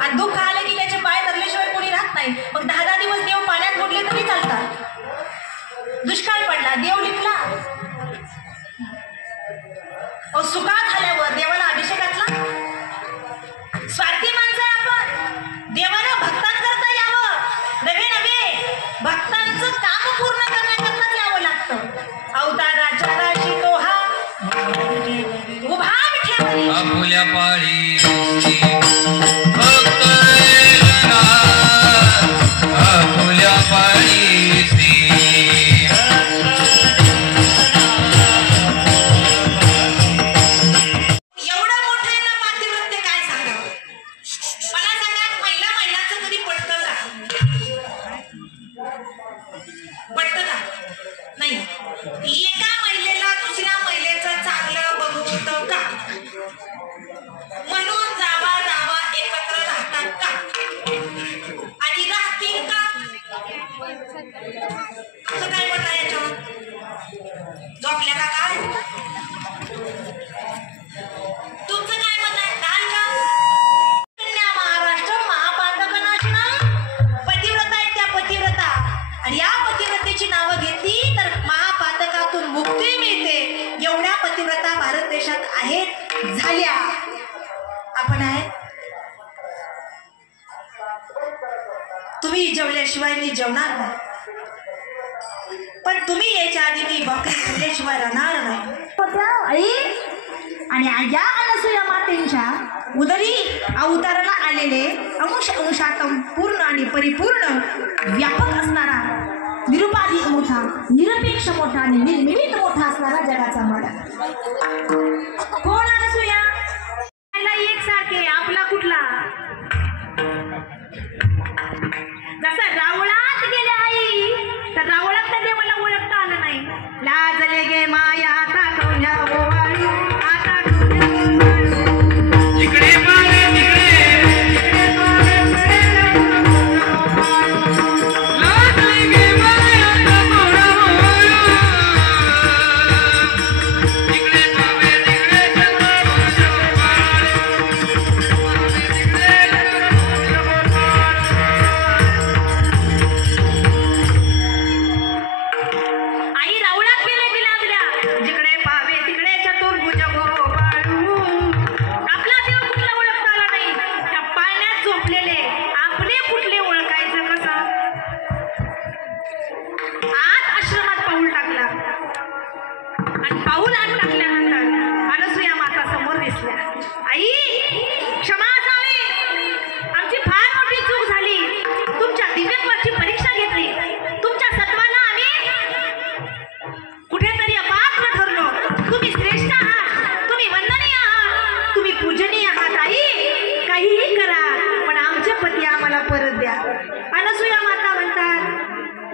आणि दुःख आले की त्याचे पाय धरल्याशिवाय कोणी राहत नाही. मग 10 दिवस देव पाण्यात बुडले तरी चालतात. दुष्काळ पडला, देव लिपला. सुकाळ झाल्यावर देवाला अभिषेक घातला. स्वार्थी माणसं आहे आपण. देवाला भक्तांकरता यावं, नव्हे भक्तांचं काम पूर्ण करण्याकरताच यावं लागतं. अवताराच्या राशी तो हा उभा विठ्यावरी आपुल्या पाळी झाल्या. आपण आहे तुम्ही जेवल्याशिवाय मी जेवणार नाही, पण तुम्ही यायच्या आधी मी भाकरी खाल्ल्याशिवाय राहणार नाही. आई आणि या अनसूया मातेंच्या उदरी अवताराला आलेले अंशातम पूर्ण आणि परिपूर्ण व्यापक असणारा, निरुपाधिक मोठा, निरपेक्ष मोठा आणि निर्निमित मोठा असणारा जगाचा माडा कोण? अनसूया. एक सारखे आपला कुठला? जसं रावळात गेले आई, तर रावळात तर देवाला ओळखता आलं नाही. लाजले गे माया आता कोण्या ओवाळू, आता इकडे पावे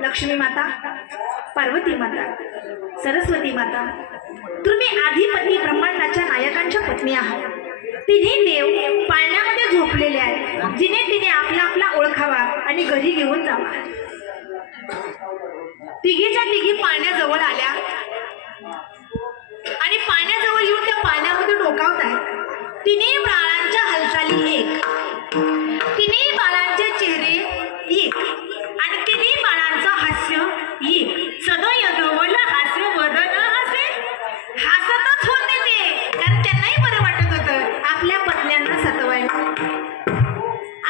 लक्ष्मी माता, पार्वती माता, सरस्वती माता, तुम्ही आधिपती ब्रह्मांडाच्या नायकांच्या पत्नी आहात. तिन्ही देव पाळण्यामध्ये झोपलेले आहेत. जिने तिने आपला आपला ओळखावा आणि घरी घेऊन जावा. तिघीच्या तिघी पाळण्याजवळ आल्या आणि पाळण्याजवळ येऊन त्या पाळण्यामध्ये डोकावत आहेत. तिन्ही बाळांच्या हालचाली एक, तिन्ही बाळांचे चेहरे एक आणि तिन्ही बाळांचं हास्य एक. सदैव गवळ हास्य वदन हसे, हसतच होते ते, कारण त्यांनाही बरं वाटत होतं आपल्या पत्न्यांना सतवायला.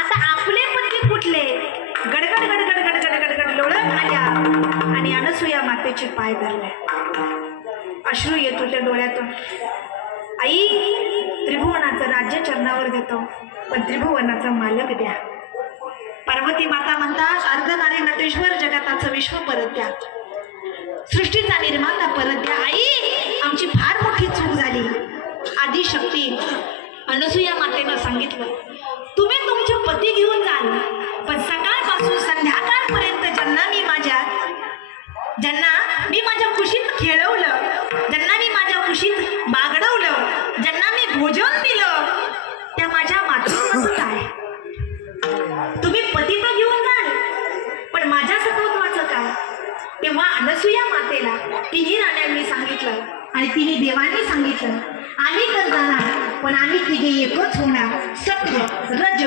आता आपले पत्नी कुठले? गडगड गडगड गडगड गडगड लोळत आल्या आणि अनसूया मातेचे पाय धरले. अश्रू येत होते डोळ्यातून. आई, त्रिभुवनाचं राज्य चरणावर देतो, पण त्रिभुवनाचा मालक द्या. पार्वती माता म्हणतात, अर्धनारी नटेश्वर जगताचं विश्व परत द्या, सृष्टीचा निर्माता परत द्या. आई, आमची फार मोठी चूक झाली. आदिशक्ती अनसूया मातेनं सांगितलं, तुम्ही तुमचे पती घेऊन जाल, पण सकाळपासून संध्याकाळपर्यंत ज्यांना मी माझ्या कुशीत खेळवलं, ज्यांना मी माझ्या कुशीत बागडवलं, ज्यांना मी भोजन दिलं, त्या माझ्या मातृत्वाचं काय? तुम्ही पती तर घेऊन जाल, पण माझ्या सत्वत्वाचं काय? तेव्हा अनसूया मातेला तिन्ही राण्यांनी सांगितलं आणि तिन्ही देवांनी सांगितलं, आम्ही तर जाणार, पण आम्ही तिघे एकच होणार. सत्व, रज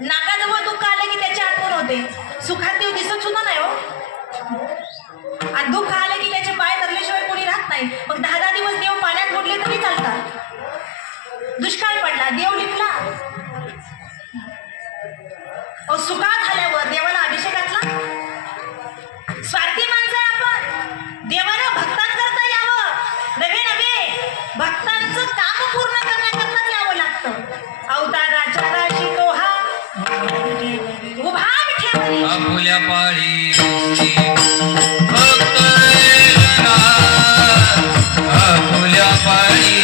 नाकाजवळ दुःख आलं की त्याची आठवण होते. सुखात देव दिसत सुद्धा नाही हो. आणि दुःख आलं की त्याचे पाय धरल्याशिवाय कोणी राहत नाही. मग 10 दिवस देव पाण्यात बुडले तरी चालतात. दुष्काळ पडला, देव लिपला. सुखात आल्यावर देवाला अभिषेक घातला. स्वार्थी माणसं आहे आपण. देवाला भक्तांकरता यावं, नवे भक्तांचं काम पूर्ण करण्याकरताच यावं लागतं. अवताराच्या राशी तो हा उभा ठेवली आपुल्या पाळी आपुल्या पाळी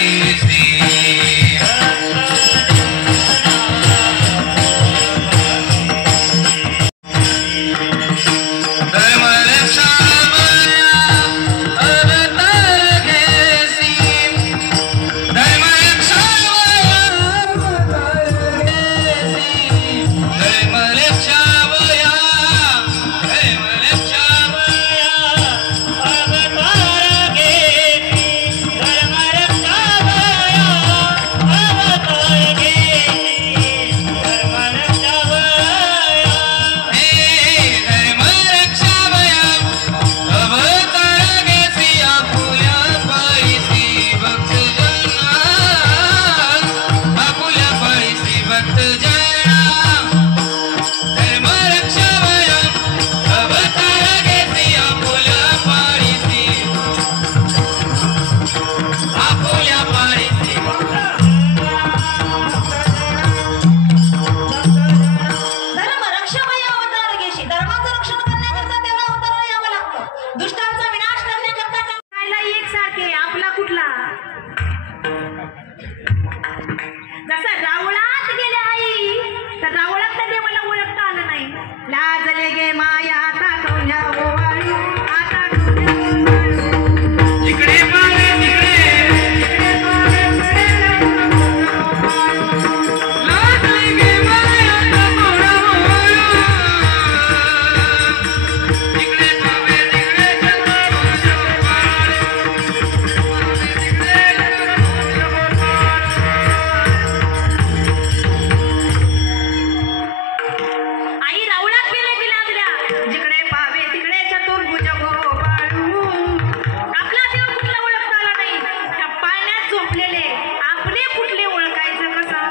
जसं रावळात गेले आई तर रावळात त्या देवाला ओळखता आलं नाही. लाजले गे माया आता कवल्या ओवाळू आता इकडे पावे तिकडे लाजले गे माया आता कवल्या ओवाळू. इकडे पावे तिकडे आई रावळात गेले की लाजल्या. जिकडे पावे तिकडे चतुर्भुज गोपाळू. आपला देव कुठला ओळखता आला नाही. त्या पाण्यात झोपलेले आपले कुठले ओळखायचं कसं.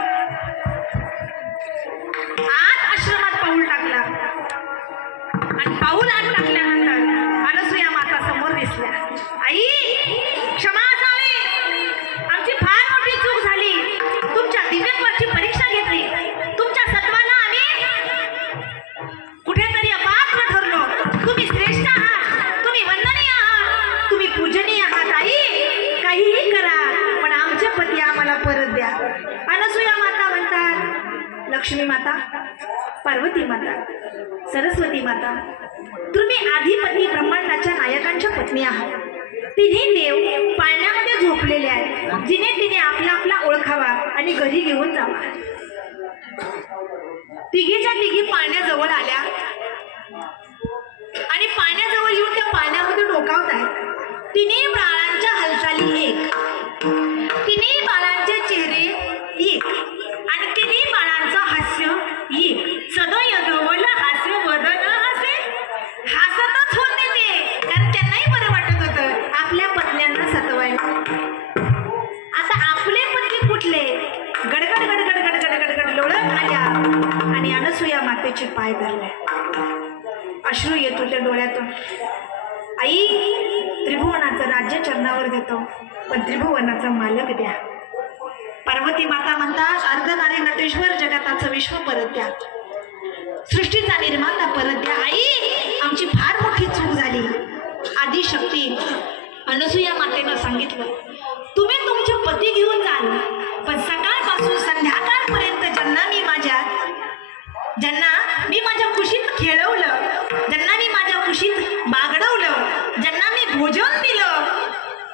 आत आश्रमात पाऊल टाकला आणि पाऊल आत टाकल्यानंतर अनसुया माता समोर दिसल्या. आई क्षमा असावी, आमची फार मोठी चूक झाली. तुमच्या दिव्यत्वाची परीक्षा घेतली. तुमच्या सत्वाला आम्ही कुठेतरी अपात्र ठरलो. तुम्ही श्रेष्ठ आहात, तुम्ही वंदनीय आहात, तुम्ही पूजनीय आहात. आई काहीही करा पण आमचे पती आम्हाला परत द्या. अनसुया माता म्हणतात, लक्ष्मी माता, पार्वती माता, सरस्वती माता, तुम्ही आधिपती ब्रह्मांडाच्या नायकांच्या पत्नी आहात. तिन्ही देव पाण्यामध्ये झोपलेले आहेत. जिने तिने आपला आपला ओळखावा आणि घरी घेऊन जावा. तिघीच्या तिघी पाण्याजवळ आल्या आणि पाण्याजवळ येऊन त्या पाण्यामध्ये डोकावत आहेत. तिन्ही बाळांच्या हालचाली एक, तिन्ही बाळांचे चेहरे एक आणि तिन्ही बाळांचं हास्य एक. सदय धवल हास्य वदन हसे. हसतच होते ते, कारण त्यांनाही बरं वाटत होतं आपल्या पत्न्यांना सतवायला. आता आपले पत्नी कुठले गडगड गडगड गडगड गडगड लोळत आल्या आणि अनसुया मातेचे पाय धरले. अश्रू येत होते डोळ्यातून. आई त्रिभुवनाचं राज्य चरणावर देतो पण त्रिभुवनाचा मालक द्या. पार्वती माता म्हणतात, अर्धनारी नटेश्वर जगताचं विश्व परत द्या, सृष्टीचा निर्माता परत द्या. आई आमची फार मोठी चूक झाली. आदिशक्ती अनसुया मातेनं सांगितलं, तुम्ही तुमचे पती घेऊन जाल पण सकाळपासून संध्याकाळपर्यंत ज्यांना मी माझ्या कुशीत खेळवलं, ज्यांना मी माझ्या कुशीत बागडवलं, ज्यांना मी भोजन दिलं,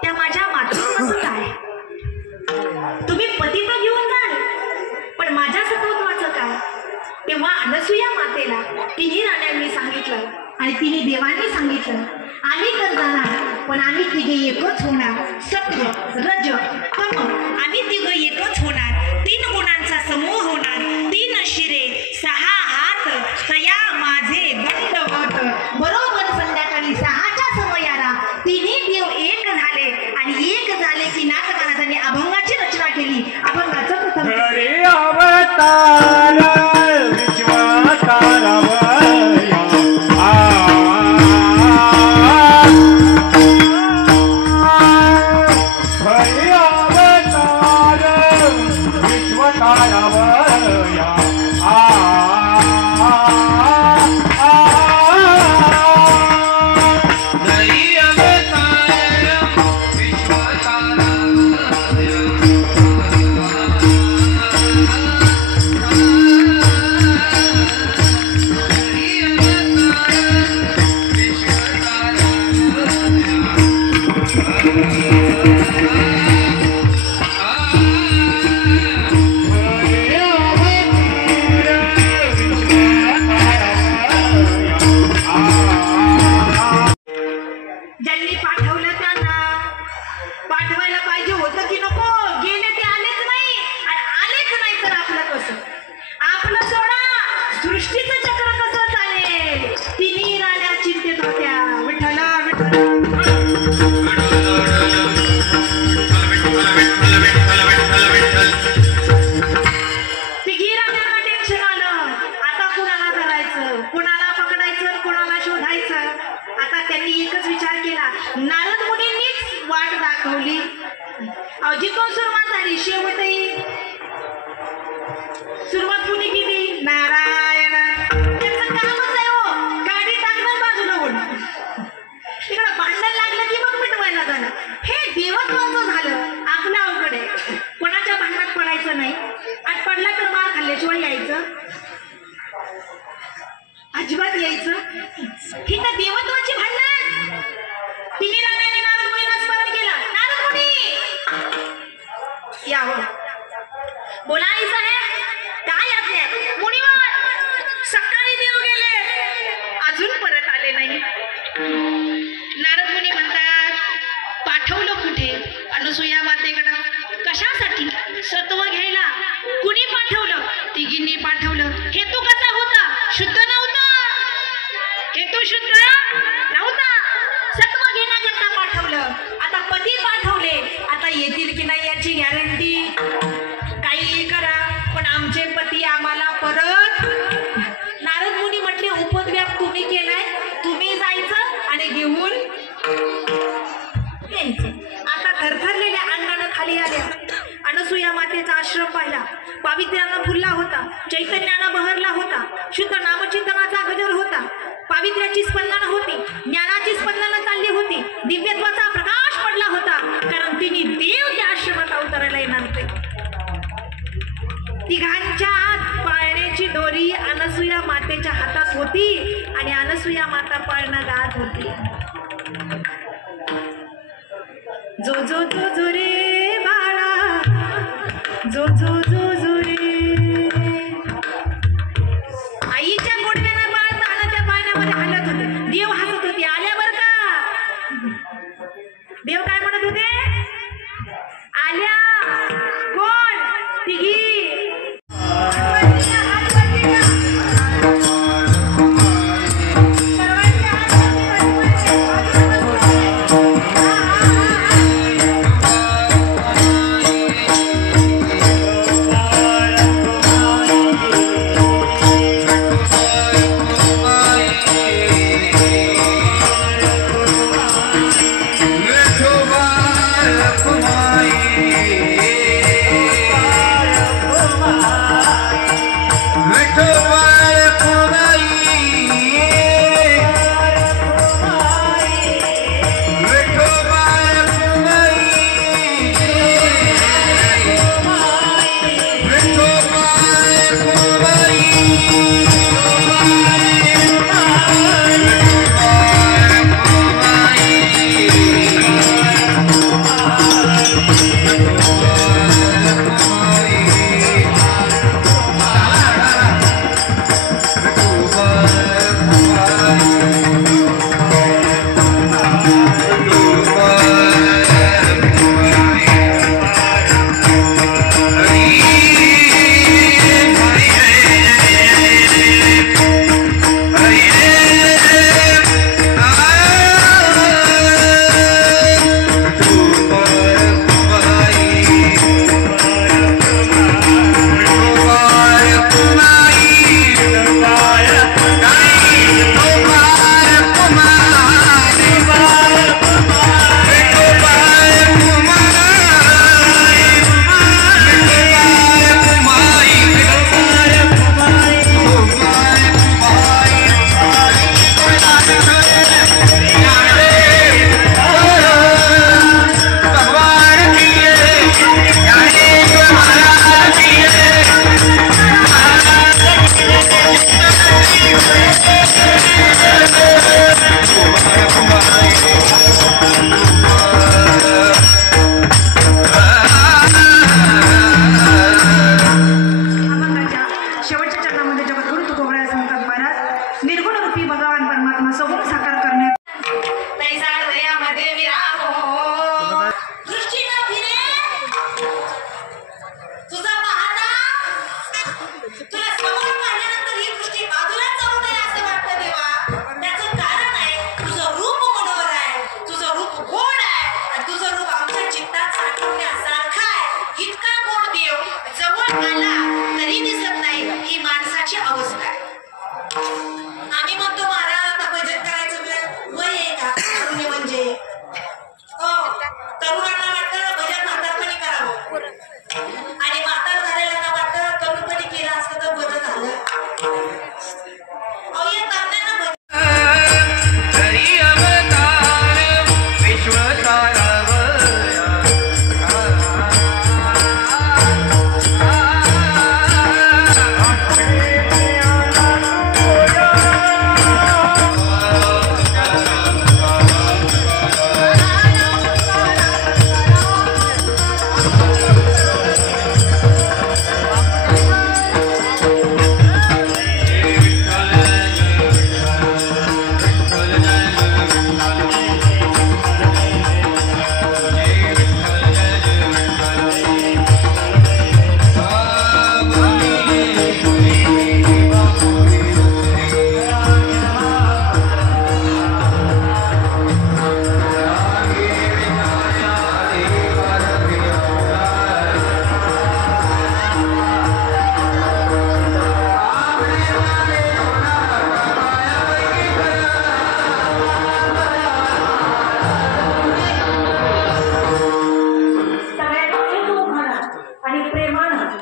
त्या माझ्या मातृत्वाचं काय. तुम्ही पती तर घेऊन जाल पण माझ्या सत्वत्वाचं काय. तेव्हा अनसुया मातेला तिन्ही राण्यांनी सांगितलं आणि तिन्ही देवांनी सांगितलं, आम्ही तर जाणार पण आम्ही तिघे एकच होणार. सत्व रज तम आम्ही तिघं एकच होणार. 3 गुणांचा समूह होणार. 3 शिरे 6 हात तया माझे दंडवत. बरोबर संध्याकाळी 6च्या समयाला तिन्ही देव एक झाले आणि एक झाले की नाथ महाराजांनी अभंगाची रचना केली. अभंगाचं प्रथम अवतार विश्वावतार जिथून सुरुवात झाली शेवटही सुरुवात कुणी केली? नारायण. त्यांचं कामच आहे हो, गाडी टाकणार बाजूला ओढ. तिकडं भांडण लागलं की मग मिटवायला झालं. हे देवत्वाचं झालं. आपलं अवघड आहे, कोणाच्या भांडणात पडायचं नाही. पडला तर मार खाल्ल्याशिवाय यायचं अजिबात यायचं. ही तर देवत्वाची भांडण. तिन्ही राजांनी नारद मुनींना स्मरण केलं. नारद मुनी यावं. बोला आई साहेब काय आज्ञा आहे? मुनिवर सकाळी देव गेले अजून परत आले नाही. नारद मुनी म्हणतात पाठवलं कुठे? अनसुया मातेकडं. कशासाठी? सत्व घ्यायला. कुणी पाठवलं? तिघींनी पाठवलं. हेतू कसा होता? शुद्ध नव्हता. हेतू शुद्ध नव्हता. सत्व घेण्याकरता पाठवलं. आता पती पाठवले. आता येतील की नाही याची गॅरंटी. काही करा पण आमचे पती आम्हाला परत. नारद मुनी म्हटले उपद्व्याप तुम्ही केलाय. तुम्ही जायचं आणि घेऊन यायचं. आता थरथरलेल्या अंगानं खाली आल्या. अनसुया मातेचा आश्रम पाहिला. पावित्र्यानं फुलला होता. चैतन्यानं बहरला होता. शुद्ध नामचिंतनाचा गजर होता. पावित्र्याची स्पंदनं होती. ज्ञानाची स्पंदनं चालली होती. दिव्यत्वाचा प्रकाश पडला होता. कारण तिने देव त्या आश्रमात अवतरायला येणार होते. तिघांच्या आत पाळण्याची दोरी अनसुया मातेच्या हातात होती आणि अनसुया माता पाळणं गात होती. जो जो जो जो रे बाळा जो जो जो जो रे. आईच्या गोडव्यानं बाळ तानाच्या पाळण्यामध्ये हलत होते. देव हसत होते. आल्या बर का? देव काय म्हणत होते? आल्या. कोण? तिघी.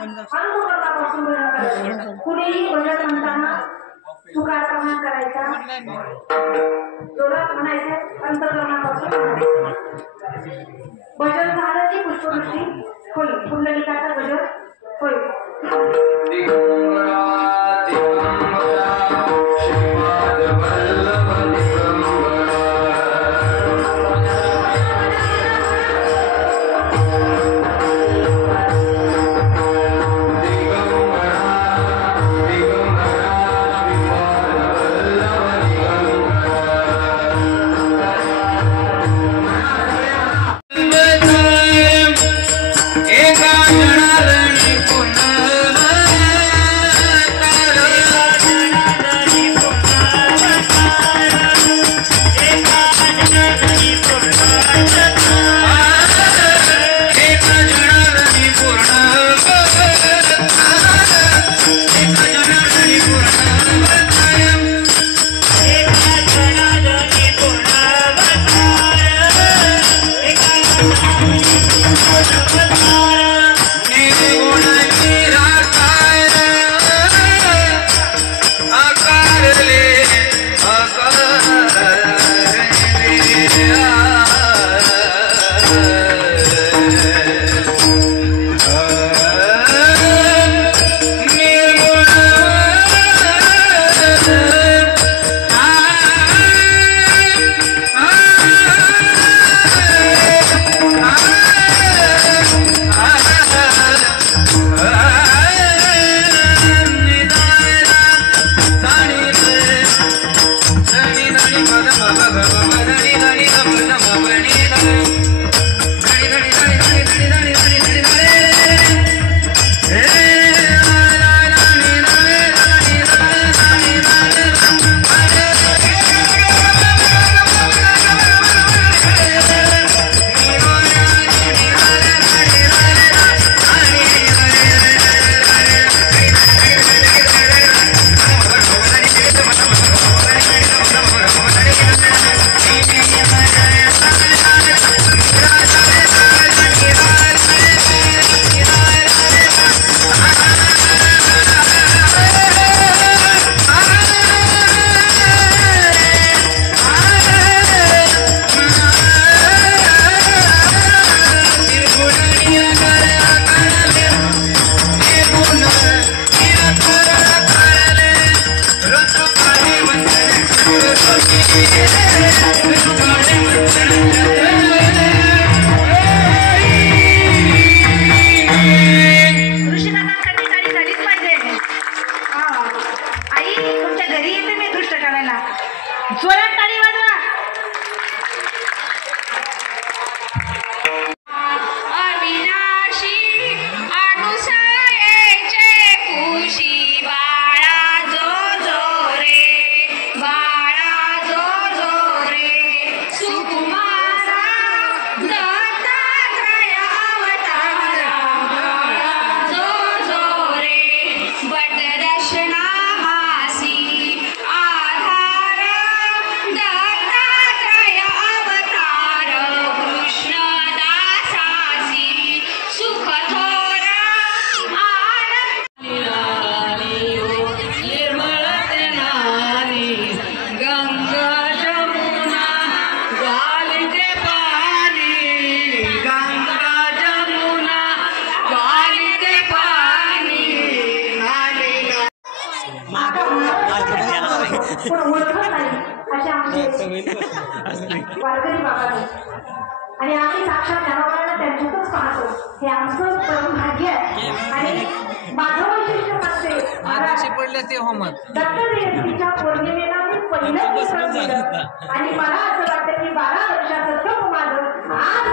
अंतःकरणापासून भजन करायचं. कुणीही भजन म्हणताना चुकाचा मान करायचा, जोरात म्हणायचे, अंतःकरणापासून भजन झालं की पुष्पवृष्टी होईल, पुंडलिकाचं भजन होईल. वारकरी बाबा आणि आम्ही साक्षात ज्ञानोबांना त्यांच्यातच पाहतो. हे आमचं परम भाग्य आहे. आणि माझं वैशिष्ट्य म्हणते दत्तजयंतीच्या पौर्णिमेला मी पहिलं चित्रण केलं आणि मला असं वाटतं की 12 वर्षाचं तप माझं आज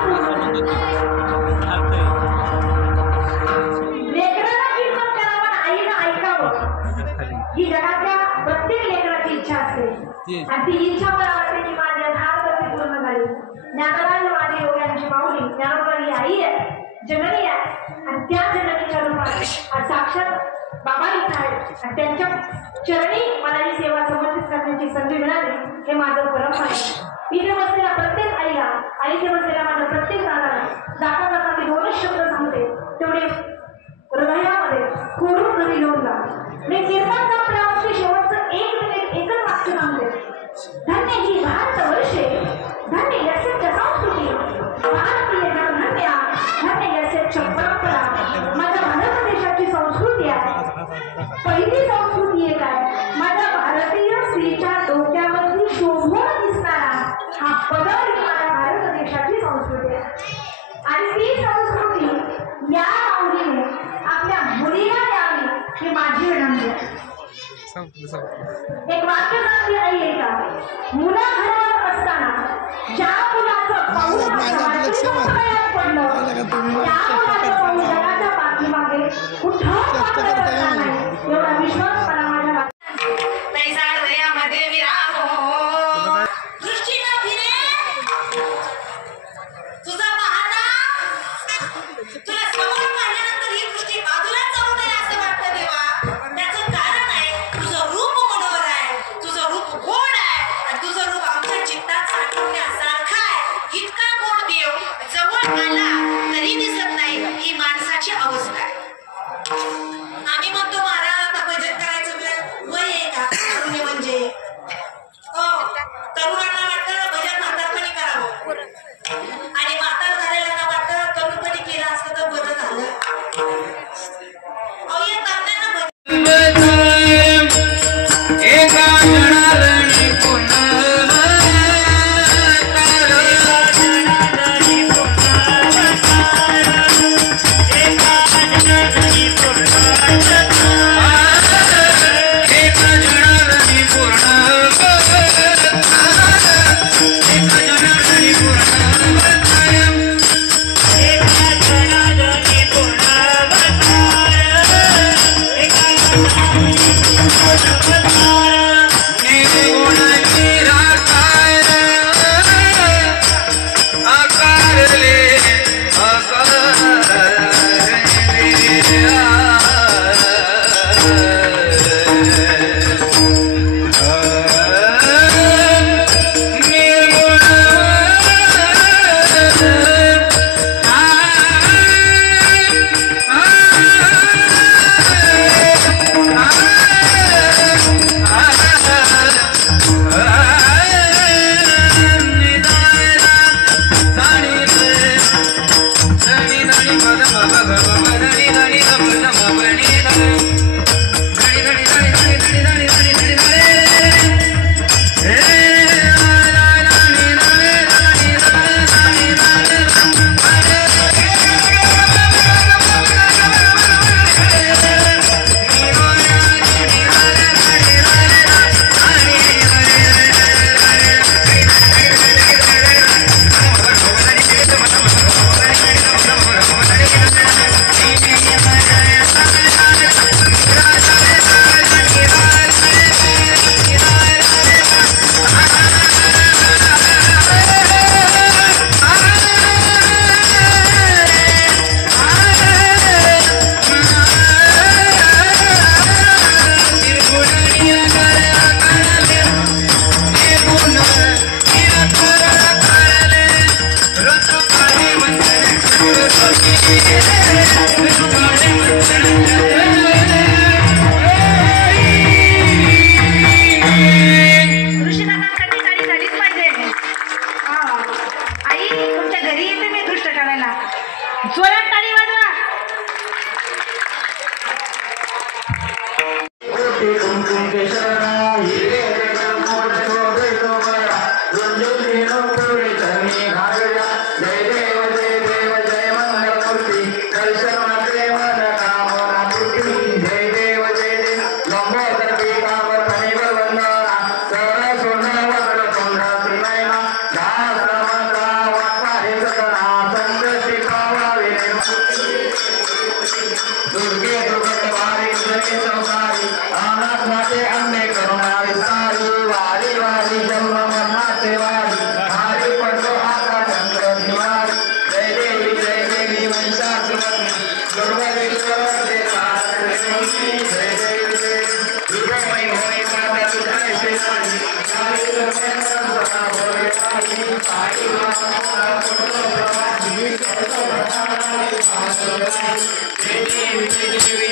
लेकरांना कीर्तन करावं, आईनं ऐकावं ही जगातल्या प्रत्येक लेकराची इच्छा असते. आणि ती इच्छा मला वाटते की माझ्या 10 वर्षी पूर्ण झाली. ज्ञानोबांना माझी योग्यांची माऊली ज्ञानोबा ही आई आहे, जननी आहे. आणि त्या जननीच्या रूपात साक्षात बाबा इथं आहेत आणि त्यांच्या चरणी मला ही सेवा समर्पित करण्याची संधी मिळाली. हे माझं परम आहे. इथे बसलेल्या प्रत्येक आईला आणि इथे बसलेल्या माझ्या प्रत्येक दादाला जाता जाता मी 2च शब्द सांगते, तेवढे हृदया लिहून जा. मी कीर्तन संपल्यावरची शेवटचं 1 मिनिट एकच वाक्य सांगते. धन्य ही भारतवर्षे, धन्य यस्य संस्कृती, भारतीय धन्या, धन्य यस्य परंपरा. माझ्या भारत देशाची संस्कृती आहे. पहिली संस्कृती एक आहे, माझ्या भारतीय स्त्रीच्या डोक्यावरती शोभून दिसणारा हा पदर ही माझ्या भारत देशाची संस्कृती आहे. आणि ती संस्कृती या माऊलीने आपल्या मुलीला द्यावी ही माझी विनंती आहे. एक वाक्य सांगते आई का, मुलं घरात असताना ज्या मुलाचं पाऊल पडलं त्या मुलाचं पाऊल जगाच्या पाठीमागे कुठं नाही एवढा विश्वास मला माझ्या हृदयामध्ये विराहो. दृष्टीनं फिरे तुझा पाहता, तुला समोर पाहिल्यानंतर ही दृष्टी बाजूला जाऊ नये असं वाटतं देवा. त्याचं कारण आहे तुझं रूप मनोहर आहे, तुझं रूप गोड आहे आणि तुझं रूप आमच्या चित्तात साठवण्यासारखं आहे. इतका गोड देव जवळ आला तरी दिसत नाही, ही माणसाची अवस्था आहे. आम्ही म्हणतो महाराज आता भजन करायचं वय आहे का? तरुणी म्हणजे तरुणांना वाटतं भजन म्हातारपणी करावं आणि म्हातार झालेल्यांना वाटतं तरुणपणी केलं असतं तर बरं झालं. अहो या तरुणांना एका जणालनी पुन्हा Thank you.